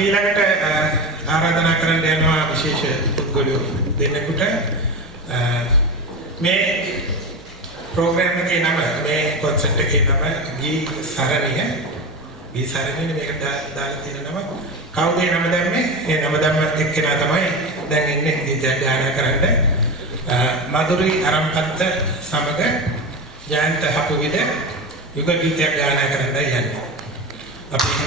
අපි ඊළඟට ආරාධනා කරන්න යනවා විශේෂ පුද්ගලයෝ දෙන්නෙකුට මේ ප්‍රෝග්‍රෑම් එකේ නම මේ කොන්සර්ට් එකේ නම ගී සරණිය මේක දාලා තියෙන නම කවුද ඒ නම දැම්මේ? ඒ නම දැම්ම එක්කෙනා තමයි දැන් ඉන්නේ ගීතයක් ගායනා කරන්න. මధుරි අරම්පත්ත සමග ජයන්ත හපුවිද යුග ගීතයක් ගායනා කරන්න යන්නේ. අපි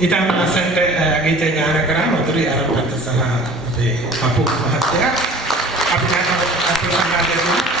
ඉතින් අසන්ට ගීත ගායනා කරා මధుරි අරම්පත්ත සහ අපේ අපු මහත්තයා අපි